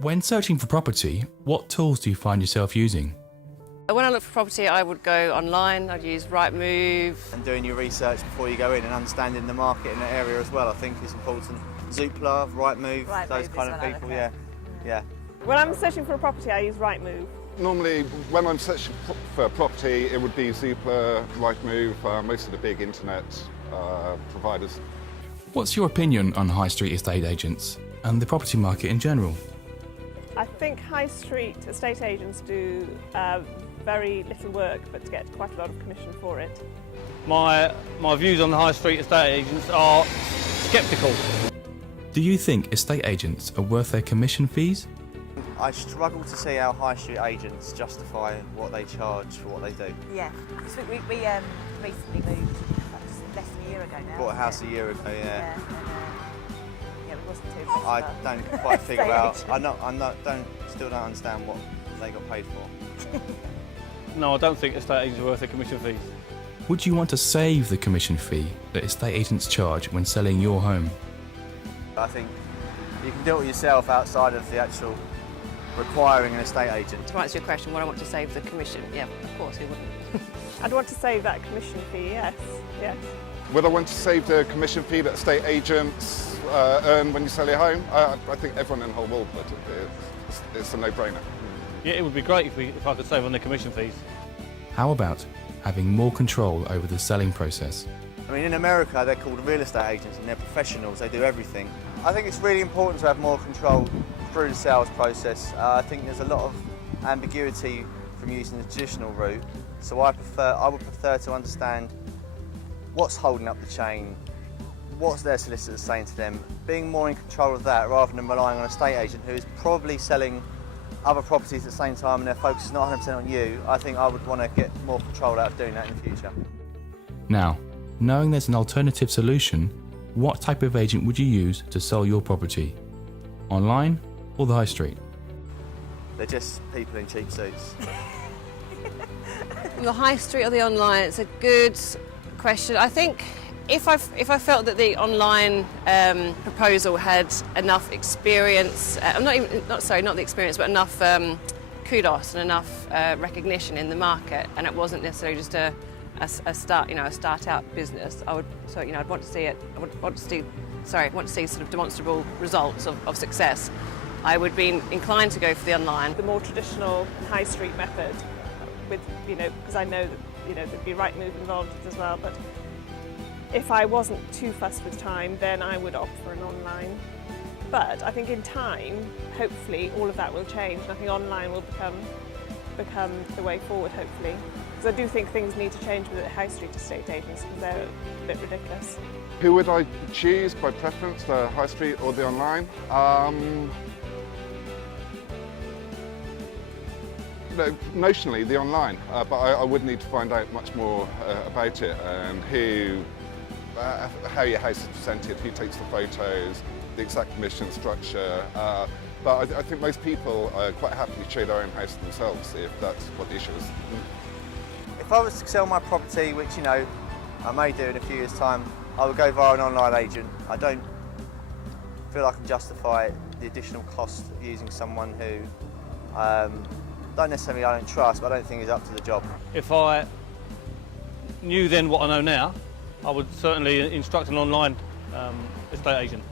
When searching for property, what tools do you find yourself using? When I look for property, I would go online. I'd use iMove. And doing your research before you go in and understanding the market in the area as well, I think is important. Zoopla, iMove, those kind of people, yeah. When I'm searching for a property, I use iMove. Normally, when I'm searching for a property, it would be Zoopla, iMove, most of the big internet providers. What's your opinion on high street estate agents and the property market in general? I think high street estate agents do very little work, but get quite a lot of commission for it. My views on the high street estate agents are sceptical. Do you think estate agents are worth their commission fees? I struggle to see how high street agents justify what they charge for what they do. Yeah, because we recently moved, less than a year ago now. Bought a house a year ago, Yeah, and, it wasn't too much. I don't quite figure out, still don't understand what they got paid for. No, I don't think estate agents are worth their commission fees. Would you want to save the commission fee that estate agents charge when selling your home? I think you can do it yourself outside of the actual requiring an estate agent. To answer your question, would I want to save the commission? Yeah, of course, who wouldn't? I'd want to save that commission fee, yes. Would I want to save the commission fee that estate agents earn when you sell your home? I think everyone in the whole world would. It's a no-brainer. Yeah, it would be great if I could save on the commission fees. How about having more control over the selling process? I mean, in America, they're called real estate agents and they're professionals, they do everything. I think it's really important to have more control through the sales process. I think there's a lot of ambiguity from using the traditional route, so I would prefer to understand what's holding up the chain, what's their solicitors saying to them, being more in control of that rather than relying on an estate agent who is probably selling other properties at the same time and their focus is not 100% on you. I think I would want to get more control out of doing that in the future. Now, knowing there's an alternative solution, what type of agent would you use to sell your property? Online or the high street? They're just people in cheap suits. The high street or the online? It's a good question. I think if I felt that the online proposal had enough experience, not the experience, but enough kudos and enough recognition in the market, and it wasn't necessarily just a start-out business, I'd want to see it. I want to see sort of demonstrable results of success. I would be inclined to go for the online. The more traditional high street method, with because I know that there'd be iMove involved as well. But if I wasn't too fussed with time, then I would opt for an online. But I think in time, hopefully, all of that will change, and I think online will become the way forward, hopefully. Because I do think things need to change with the high street estate agents because they're a bit ridiculous. Who would I choose by preference, the high street or the online? No, notionally the online, but I would need to find out much more about it and how your house is presented, who takes the photos, the exact commission structure. But I think most people are quite happy to show their own house themselves if that's what the issue is. If I was to sell my property, which I may do in a few years' time, I would go via an online agent. I don't feel I can justify the additional cost of using someone who don't necessarily I don't trust, but I don't think is up to the job. If I knew then what I know now, I would certainly instruct an online estate agent.